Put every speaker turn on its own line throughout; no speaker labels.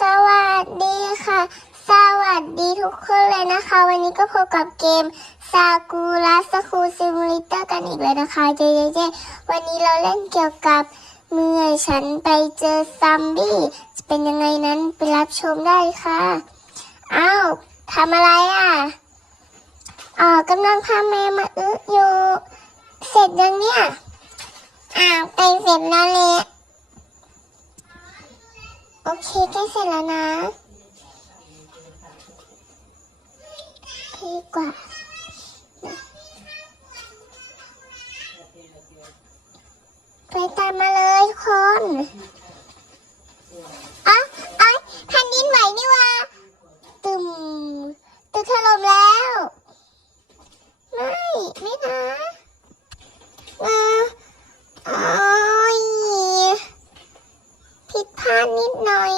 สวัสดีค่ะ สวัสดีทุกคนเลยนะคะ วันนี้ก็พบกับเกมซากุระสคูซิมูลิเตอร์กันอีกเลยนะคะเจเจเจวันนี้เราเล่นเกี่ยวกับเมื่อฉันไปเจอซัมบี้จะเป็นยังไงนั้นไปรับชมได้ค่ะอ้าวทำอะไรอะอ๋อกำลังพาแม่มาอึอยู่ เสร็จยังเนี่ยอ้าวไปเสร็จแล้วแหละ โอเคใกล้เสร็จแล้วนะดีกว่าไปตามมาเลยคนอะอ้แผ่นดินไหวนี่วะตึมตึกถล่มแล้ว ไม่ ไม่นะเออโอ้ย ผิดพลาดนิดหน่อย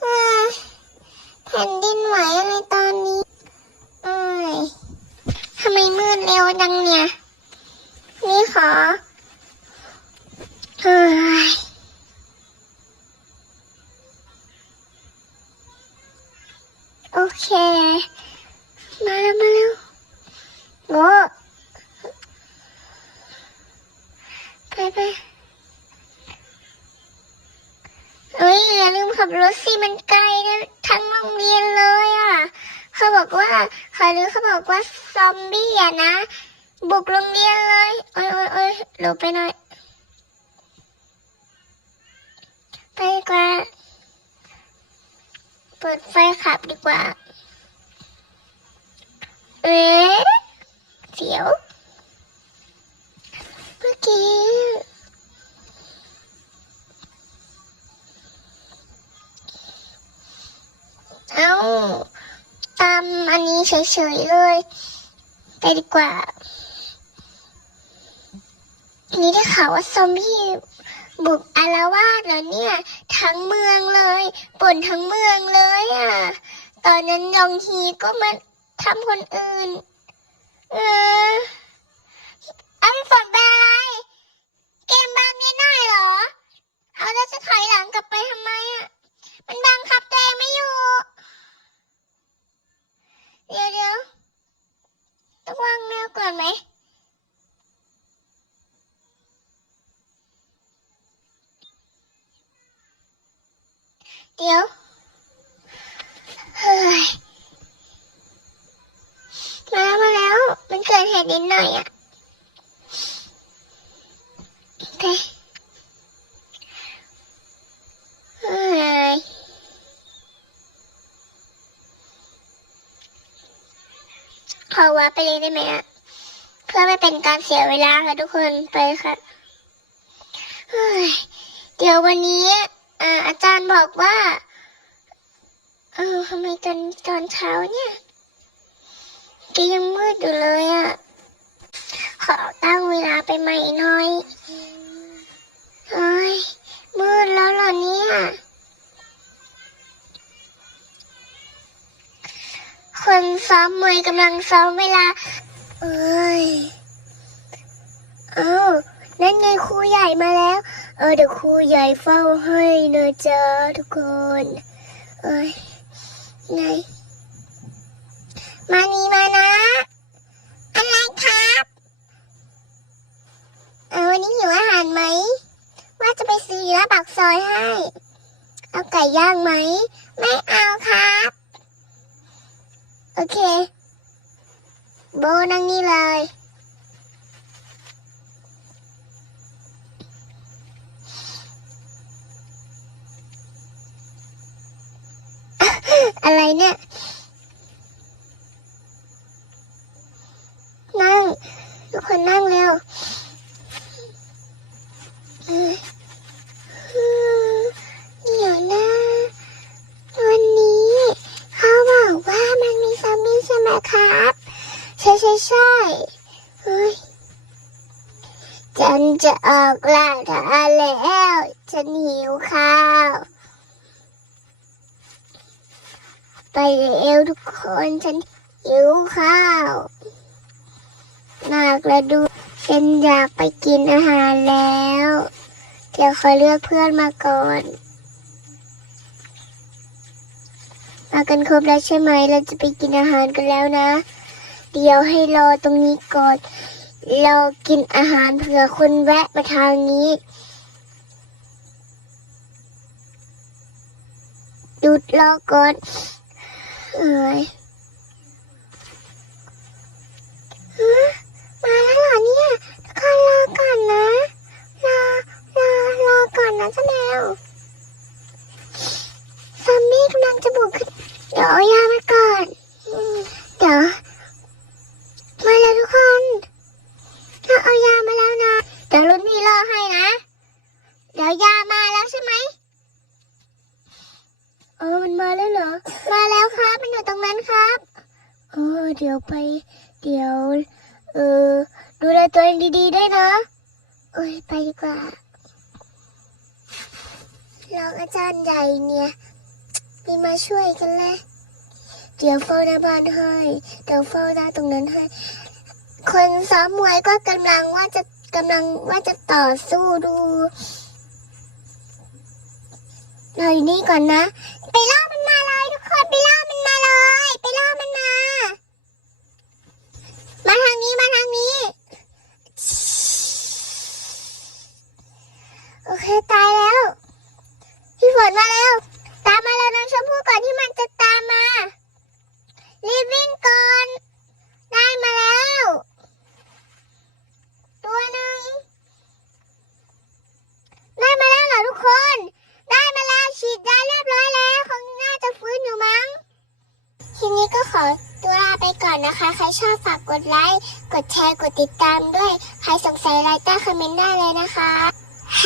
เอ้ยแผ่นดินไหวอะไรตอนนี้เอ้ยทำไม มืดเร็วจังเนี่ย นี่ขอเฮ้ยโอเค มาแล้วมาแล้วโง่ไปไปเอ้ยอย่าลืมขับรถสิมันไกลนะทั้งโรงเรียนเลยอะ เขาบอกว่าเขาหรือเขาบอกว่าซอมบี้อะนะ บุกโรงเรียนเลยโอ้ยโอ้ยโอ้ยหลบไปหน่อย ไปดีกว่า เปิดไฟขับดีกว่า เอ๊ะเสียว เมื่อกี้ เฉยๆเลยไปดีกว่า นี่ได้ข่าวว่าซอมบี้บุกอารวาสเหรอเนี่ย ทั้งเมืองเลยป่นทั้งเมืองเลยอะ ตอนนั้นยองฮีก็มาทำคนอื่น เออ ก่อนไหมเดี๋ยวเฮ้ยมาแล้วมาแล้ว มันเกิดเหตุนิดหน่อยอะโอเคเฮ้ยขอว่าไปเลยได้ไหมอะ พื่อไม่เป็นการเสียเวลาค่ะทุกคนไปค่ะเดี๋ยววันนี้อ่าอาจารย์บอกว่าเออทำไมตอนตอนเช้าเนี่ยแกยังมืดอยู่เลยอะขอตั้งเวลาไปใหม่หน่อยเฮ้ยมืดแล้วเหรอเนี่ยคนซ้อมมวยกำลังซ้อมเวลา อ้ยเอ้านั่นไงครูใหญ่มาแล้ว เออเดี๋ยวครูใหญ่เฝ้าให้นะจ๊ะทุกคน เอ้ยไงมานี่มานะ อะไรครับเออวันนี้หิวอาหารไหม ว่าจะไปซื้อร้าปากซอยให้ เอาไก่ย่างไหม ไม่เอาครับ โอเค โบนั่งนี่เลย อะไรเนี่ย นั่ง ทุกคนนั่งเร็วเอ้ยเดี๋ยวนะวันนี้เขาบอกว่ามันมีซอมบี้ใช่ไหมครับ ช่ใช่ใช่เฮ้ยฉันจะออกล่าท้าแล้ว ฉันหิวข้าว ไปเร็วทุกคนฉันหิวข้าวหนักแล้วดูฉันอยากไปกินอาหารแล้ว เดี๋ยวขอเลือกเพื่อนมาก่อน มากันครบแล้วใช่ไหม เราจะไปกินอาหารกันแล้วนะ เดียวให้รอตรงนี้ก่อน เรากินอาหารเผื่อคนแวะมาทางนี้ หยุดรอก่อนเอ้ยมาแล้วเหรอเนี่ยทุกคนรอก่อนนะรอรอรอก่อนนะเจ้าแมวซอมบี้กำลังจะบุกขึ้นเดี๋ยวเอายามาก่อนเดี๋ยว เอายามาแล้วนะเดี๋ยวรุ่นพี่รอให้นะ เดี๋ยวยามาแล้วใช่ไหมเออมันมาแล้วเหรอ มาแล้วครับ มันอยู่ตรงนั้นครับเออเดี๋ยวไป เดี๋ยว เออ ดูแลตัวเองดีๆด้วยนะเอ้ยไปดีกว่ารองอาจารย์ใหญ่เนี่ยมีมาช่วยกันเลยเดี๋ยวเฝ้าหน้าบ้านให้ เดี๋ยวเฝ้าหน้าตรงนั้นให้ คนซ้อมมวยก็กำลังว่าจะกำลังว่าจะต่อสู้ดูเราอยู่นี่ก่อนนะ ไปล่ามันมาเลยทุกคนไปล่ามันมาเลย ไป อตัวลาไปก่อนนะคะ ใครชอบฝากกดไลค์ กดแชร์ กดติดตามด้วย ใครสงสัยอะไรใต้คอมเมนต์ได้เลยนะคะแฮ